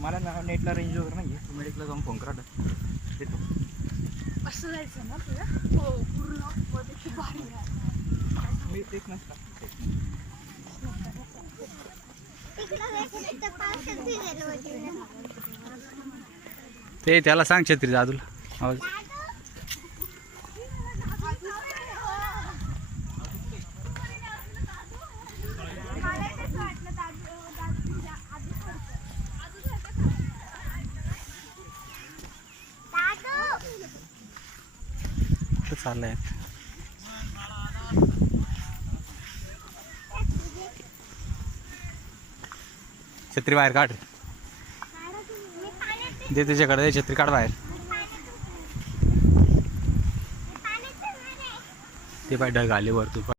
मला ना नेटला रेंज वगैरे नाही आहे, मेडिकला जाऊन फोन करा देतो. असं जायचं ना तुला? हो पूर्ण खूप भारी आहे. मी तेच नसता ते त्याला सांग छत्री दादूला आवाज. चाललंय छत्री बाहेर काढ दे त्याच्याकडे, छत्री काढ बाहेर. ते पाय ढग आले वरतून.